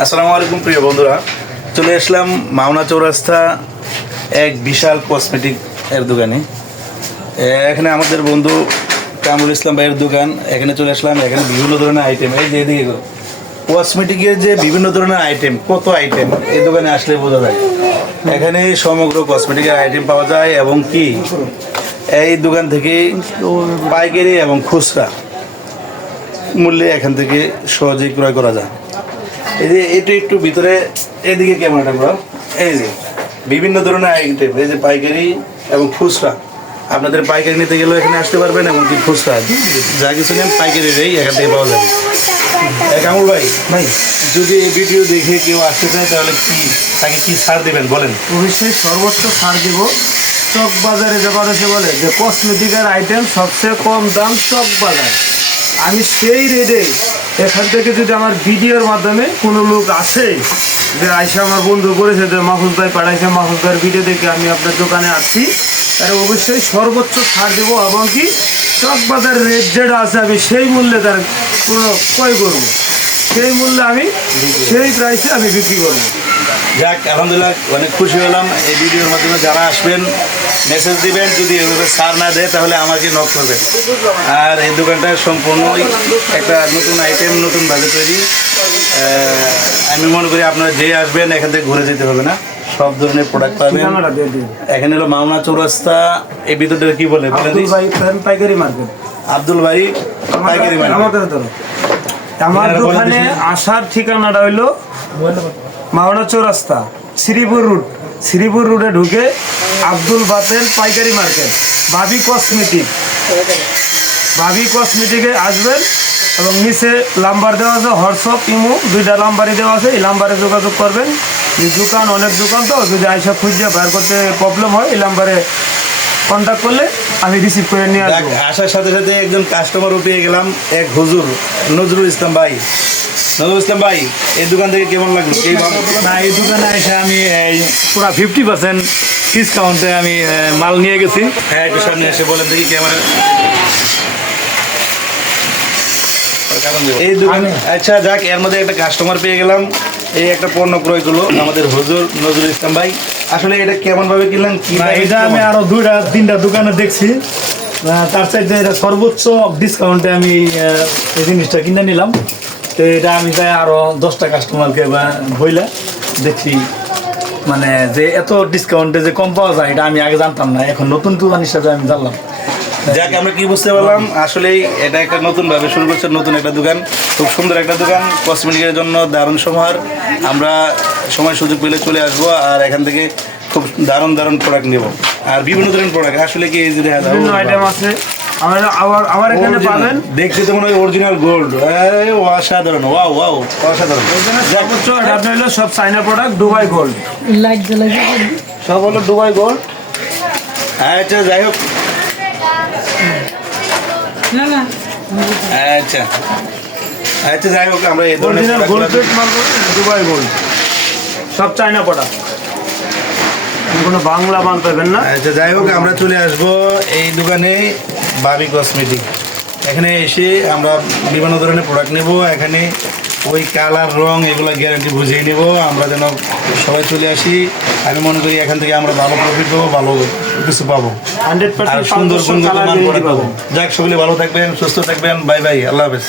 আসসালামু আলাইকুম প্রিয় বন্ধুরা, চলে আসলাম মাওনা চৌরাস্তা এক বিশাল কসমেটিক এর দোকানে। এখানে আমাদের বন্ধু কামরুল ইসলাম ভাইয়ের দোকান। এখানে চলে আসলাম। এখানে বিভিন্ন ধরনের আইটেম, এই যে এদিকে কসমেটিকের যে বিভিন্ন ধরনের আইটেম, কত আইটেম এই দোকানে আসলে বোঝা যায়। এখানে সমগ্র কসমেটিকের আইটেম পাওয়া যায় এবং কি এই দোকান থেকে পাইকারি এবং খুচরা মূল্যে এখান থেকে সহজেই ক্রয় করা যায়। এই যে এটা একটু ভিতরে এদিকে ক্যামেরাটা করা, এই যে বিভিন্ন ধরনের আইটেম, এই যে পাইকারি এবং খুচরা। আপনাদের পাইকারি নিতে গেলেও এখানে আসতে পারবেন এবং কি খুচরা যা কিছু নেন পাইকারি রেই এখান থেকে পাওয়া যাবে। কামরুল ভাই, যদি এই ভিডিও দেখে কেউ আসতে চায় তাহলে কি তাকে কি ছাড় দেবেন বলেন? অবশ্যই সর্বোচ্চ ছাড় দেব। চক বাজারে যাবার এসে বলে যে কসমেটিকের আইটেম সবচেয়ে কম দাম চক বাজার, আমি সেই রেটে এখান থেকে যদি আমার ভিডিওর মাধ্যমে কোনো লোক আসে যে আইসা আমার বন্ধু করেছে যে মাহফুজ ভাই পাঠাইছে, মাহফুজ ভাইয়ের ভিডিও দেখে আমি আপনার দোকানে আসছি, তার অবশ্যই সর্বোচ্চ ছাড় দেবো এবং কি চক বাজার রেট যেটা আছে আমি সেই মূল্যে তার কোনো ক্রয় করবো, সেই মূল্যে আমি সেই প্রাইসে আমি বিক্রি করবো। যাক, আলহামদুলিল্লাহ অনেক খুশি হলাম। এই ভিডিওর মাধ্যমে যারা আসবেন মেসেজ দিবেন, যদি এভাবে সার না দেয় তাহলে আমাকে নক করবেন। আর এই দোকানটা সম্পূর্ণই একটা নতুন আইটেম, নতুনভাবে তৈরি। আমি মনে করি আপনারা যে আসবেন এখান থেকে ঘুরে যেতে হবে না, সব ধরনের প্রোডাক্ট পাবেন। এখানে হলো মাওনা চৌরাস্তা, এই ভিতরটা কি বলে পাইকারি মার্কেট। আব্দুল ভাই পাইকারি মার্কেট। আমার দোকানে আসার ঠিকানাটা হইলো মাওনা চৌরাস্তা, শ্রীপুর রোডে ঢুকে আব্দুল বাতেল পাইকারি মার্কেট, ভাবি কসমেটিকে আসবেন এবং নিচে নাম্বার দেওয়া আছে, হোয়াটসঅ্যাপ ইমো দুইটা নাম্বারই দেওয়া আছে, এই নাম্বারে যোগাযোগ করবেন। এই দোকান অনেক দোকান তো, যদি আইসা খুঁজে বের করতে প্রবলেম হয় এই নাম্বারে কন্ট্যাক্ট করলে আমি রিসিভ করে নিয়ে আসবো। আসার সাথে সাথে একজন কাস্টমারও পেয়ে গেলাম, এক হুজুর নজরুল ইসলাম ভাই। নজরুল ইসলাম ভাই, এই দোকান থেকে কেমন লাগলো? না, এই দোকানে এসে আমি পুরো 50% ডিসকাউন্টে আমি মাল নিয়ে গেছি। হ্যাঁ, একটু সামনে এসে বলেন দেখি ক্যামেরা। এই দোকানে আচ্ছা যাক, এর মধ্যে একটা কাস্টমার পেয়ে গেলাম। এই একটা পণ্য ক্রয় করলো আমাদের হুজুর নজরুল ইসলাম ভাই। আসলে এটা কেমন ভাবে কিনলেন? এটা আমি আরো 2-3টা দোকানে দেখছি, তার চাইতে এটা সর্বোচ্চ ডিসকাউন্টে আমি এই জিনিসটা কিনে নিলাম। তো এটা আমি তাই আরো 10টা কাস্টমারকে বইলা দেখছি, মানে যে এত ডিসকাউন্টে যে কম পাওয়া যায় এটা আমি আগে জানতাম না, এখন নতুন দোকান হিসাবে আমি জানলাম। যাক, আমরা কি বুঝতে পারলাম, আসলেই এটা একটা নতুন ভাবে শুরু করছে, নতুন একটা দোকান, খুব সুন্দর একটা দোকান, কসমেটিকের জন্য দারুণ সমাহার। আমরা সময় সুযোগ পেলে চলে আসবো আর এখান থেকে খুব দারুণ প্রোডাক্ট নেব। আর বিভিন্ন ধরনের প্রোডাক্ট আসলে কি এই যে আইটেম আছে আমার এখানে পাবেন। দেখছি তো মনে হয় অরিজিনাল গোল্ড, অসাধারণ, ওয়াও অসাধারণ। সর্বোচ্চ এটা আপনার হলো সব চাইনা প্রোডাক্ট, দুবাই গোল্ড, সব হলো দুবাই গোল্ড। আচ্ছা যাই হোক, আচ্ছা যাই হোক, আমরা এই ধরনের গোল্ড প্লেট মাল দুবাই গোল্ড, সব চাইনা প্রোডাক্ট, কোনো বাংলা মাল পাবেন না। আচ্ছা যাই হোক, আমরা চলে আসবো এই দোকানে ভাবি কসমেটিক। এখানে এসে আমরা বিভিন্ন ধরনের প্রোডাক্ট নেব। এখানে ওই কালার রং এগুলো গ্যারান্টি বুঝিয়ে নেব আমরা, যেন সবাই চলে আসি। আমি মনে করি এখান থেকে আমরা ভালো প্রফিট পাবো, ভালো কিছু পাবো, 100% সুন্দর সুন্দর মান পাবো। যাক, সকলে ভালো থাকবেন, সুস্থ থাকবেন। বাই বাই, আল্লাহ হাফেজ।